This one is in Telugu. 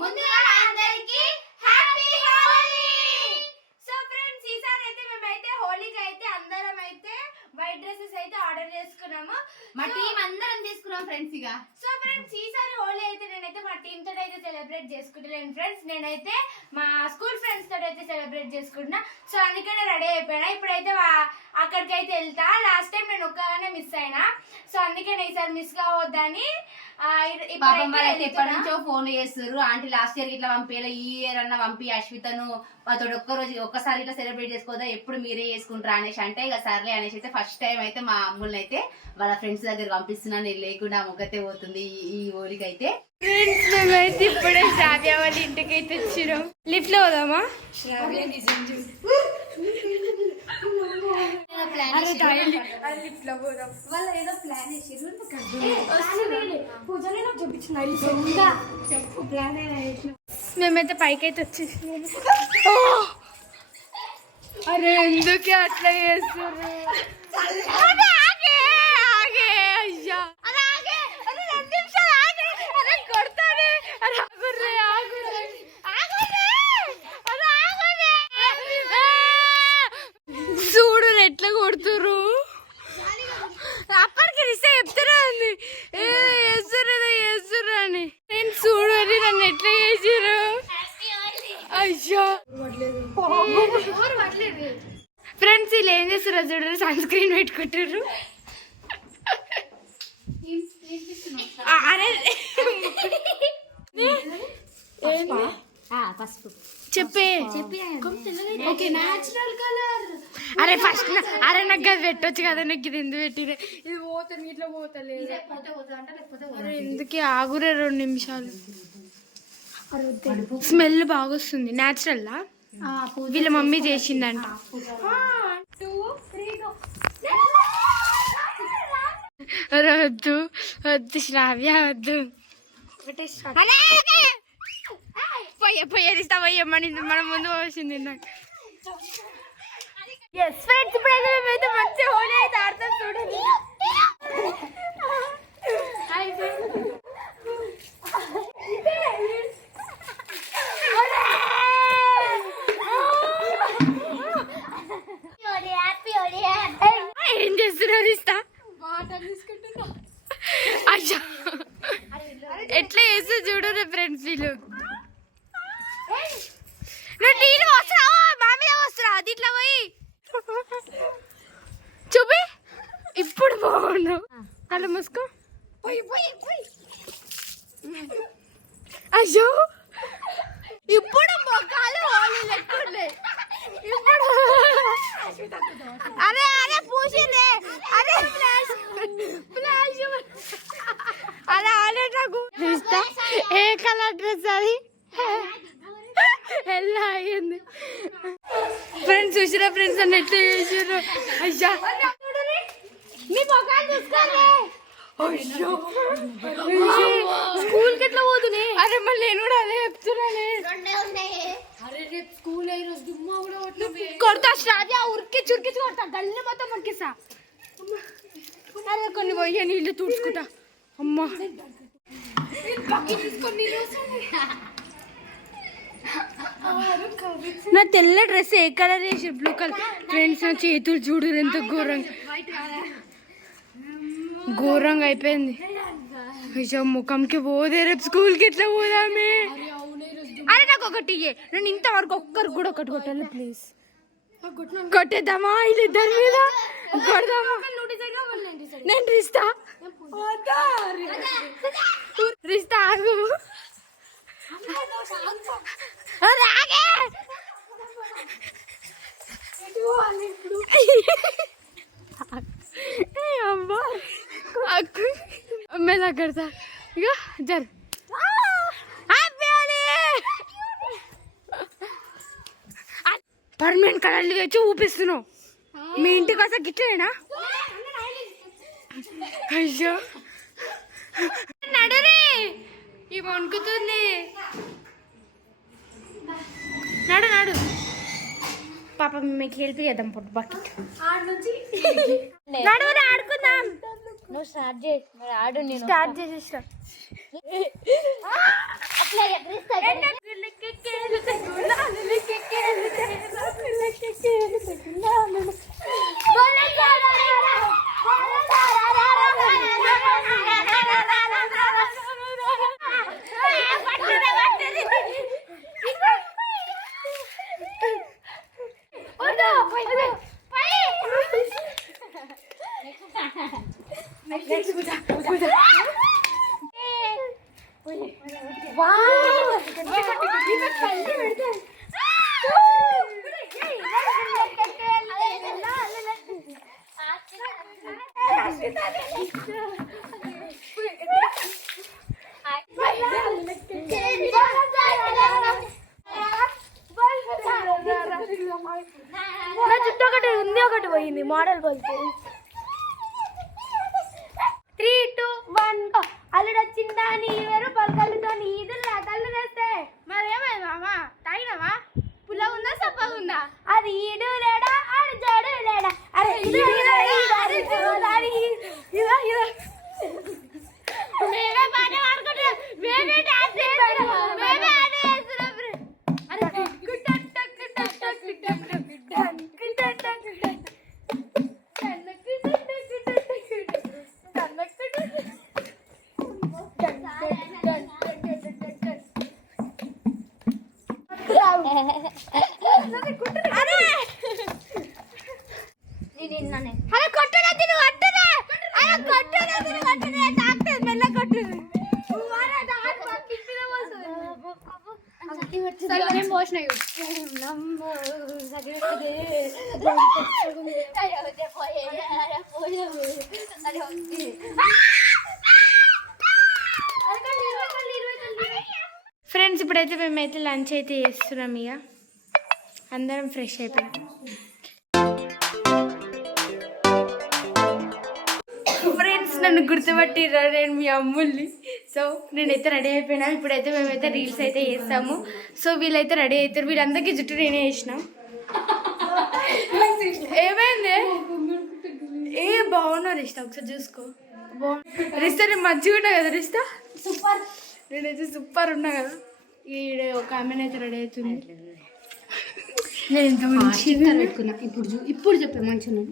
ముందుగా అందరికీ హ్యాపీ హోలీ. సో ఫ్రెండ్స్ ఈసారి అయితే మేమైతే హోలీకి అయితే అందరం అయితే వైట్ డ్రెస్సెస్ అయితే ఆర్డర్ చేసుకున్నాము. మా టీం అందరం తీసుకున్నాం ఫ్రెండ్స్. ఇక సో ఫ్రెండ్స్ ఈసారి హోలీ అయితే నేనైతే మా టీమ్ తోటి అయితే సెలబ్రేట్ చేసుకుంటున్నాను ఫ్రెండ్స్. నేనైతే మా స్కూల్ ఫ్రెండ్స్ తోటి అయితే సెలబ్రేట్ చేసుకుంటున్నా. సో అందుకనే రెడీ అయిపోయినా. ఇప్పుడైతే అక్కడికి అయితే వెళ్తా. లాస్ట్ టైం నేను ఒక్కగానే మిస్ అయినా. సో అందుకే ఈసారి మిస్ కావద్దని ఎప్పటి నుంచో ఫోన్ చేస్తారు. ఆంటీ లాస్ట్ ఇయర్ ఇట్లా పంపేలా, ఈ ఇయర్ అన్న పంపి అశ్వితను అతడు ఒక్కసారి ఇట్లా సెలబ్రేట్ చేసుకోదా, ఎప్పుడు మీరే చేసుకుంటారా అనేసి అంటే ఇక సర్లే అనేసి అయితే ఫస్ట్ టైం అయితే మా అమ్ముల్ని అయితే వాళ్ళ ఫ్రెండ్స్ దగ్గర పంపిస్తున్నాను. నేను లేకుండా మొక్కతే పోతుంది ఈ హోలీకి అయితే. ఫ్రెండ్స్ మేమైతే ఇప్పుడే శ్రావ్య వాళ్ళ ఇంటికి అయితే వచ్చినాం. లిఫ్ట్ లో పోదామా? మేమైతే పైకి అయితే వచ్చేసినాము. అరే ఎందుకే అట్లా చేస్తారు? చూడు ఎట్లా కొడుతురు. అప్పటికి రిసే చెప్తారా అంది చేస్తుర్రు అని. నేను చూడు అని నన్ను ఎట్లా చేసిర్రు. అయ్యో ఫ్రెండ్స్ వీళ్ళు ఏం చేస్తారు చూడరు, సన్ స్క్రీన్ పెట్టుకుంటారు. చెప్పే అరే ఫస్ట్ అరే నాకు అది పెట్టొచ్చు కదా, నాకు ఇది ఎందుకు పెట్టిరే? ఇది పోతుంది ఇట్లా పోతలేదు. అరే ఎందుకు ఆగురే 2 నిమిషాలు. స్మెల్ బాగా వస్తుంది. న్యాచురల్ వీళ్ళ మమ్మీ చేసిందంట. వద్దు వద్దు శ్రావ్య వద్దు. పోయేస్తా పోయమ్మని మనం ముందు వచ్చింది. నాకు ఫ్రెండ్స్ ఇప్పుడైతే మేమైతే మంచి హోలీ అయితే ఆడతాం చూడండి. ఏం చేస్తున్నారు? ఇస్తా అయ్యా ఎట్లా చేస్తే చూడరు ఫ్రెండ్స్ వీళ్ళు. నువ్వు టీలు వస్తున్నావా? మా మీద వస్తున్నావు. అది ఇట్లా పోయి చూపి. ఇప్పుడు బాగుండు. అలా మూసుకో. అయ్యో ఇప్పుడు మొక్కలు ఇప్పుడు అరే అరే పూసిందే. అరే ఫ్లాష్ అలా ఆడే నాకు ఇస్తా. ఏ కలర్ డ్రెస్ అది? ఎలా అయ్యింది ఫ్రెండ్స్? చూసిరా ఫ్రెండ్స్ అని ఎట్లా చేసారు? అయ్యా మీ మొక్కలు చూసుకోలే. అయ్యో స్కూల్ కి ఎట్లా పోతుంది? అరే మళ్ళీ నేను కూడా అదే చెప్తున్నానే. అరే రేపు స్కూల్ అయిన రోజు దుమ్మా కూడా కొడతా. శ్రావ్య ఉరికిచ్చి కొడతా. గల్లి మొత్తం ఉరికిస్తా. అరే కొన్ని పోయే నీళ్ళు తుడుచుకుంటా. అమ్మా నా తెల్ల డ్రెస్ ఏ కలర్ వేసి? Blue colour. ఫ్రెండ్స్ నా చేతులు చూడు ఎంత ఘోరంగా అయిపోయింది. ముఖంకి పోదే. రేపు స్కూల్కి ఎట్లా పోదామే? అరే నాకు ఒకటి నేను ఇంతవరకు ఒక్కరికి కూడా ఒకటి కొట్టాలి ప్లీజ్. కొట్టేద్దామా? వీళ్ళిద్దరి మీద కొడదామా? నేను రిస్తా ఆగు. मेला करता जर పర్మనెంట్ కలర్లు తెచ్చి ఊపిస్తున్నావు. మీ ఇంటికి వస్తే గిట్లేనా? అయ్యో నడురే ఈ వణుకుతుంది. నడు పాప మీకు హెల్ప్ చేద్దాం. పొట్టు బకెట్ నడువురా ఆడుకుందాం. నువ్వు స్టార్ట్ చేయి. ఆడు నేను స్టార్ట్ చేసేస్తా. నా చుట్టూ ఒకటి ఉంది, ఒకటి పోయింది మోడల్ పోతే. 3, 2, 1 అల్లుడు వచ్చిందా నీ 20 రూపాయలు కళ్ళుతో నీ ఇదిలా కళ్ళు తెస్తే మరేమైంది మామ? తాగినావా? పుల్లగా ఉందా సప్పగా ఉందా? అది ఈడు లేడా ఆడు జోడు లేడా? అరే మేమే పాట పాడుకుంటున్నాం, మేమే డాన్స్ చేస్తున్నాం, మేమే ఆట చేస్తున్నాం. ఫ్రెండ్స్ ఇప్పుడైతే మేమైతే లంచ్ అయితే చేస్తున్నాం, ఇక అందరం ఫ్రెష్ అయిపోయాం. ఫ్రెండ్స్ నన్ను గుర్తుపట్టిర్రా, నేను మీ అమ్ముల్ని. సో నేనైతే రెడీ అయిపోయినా. ఇప్పుడైతే మేమైతే రీల్స్ అయితే చేస్తాము. సో వీళ్ళైతే రెడీ అవుతారు. వీళ్ళందరికీ జుట్టు నేనే చేసిన. ఏమైంది? ఏ బాగున్నా రిష్ట, ఒకసారి చూసుకో. రిష్ట నేను మంచిగా ఉన్నా కదా రిష్ట? సూపర్. నేనైతే సూపర్ ఉన్నా కదా. ఈడ ఒక ఆమెను అయితే రెడీ అవుతుంది. నేను ఎంత మంచిగా పెట్టుకున్నా. ఇప్పుడు చెప్పే మంచిగా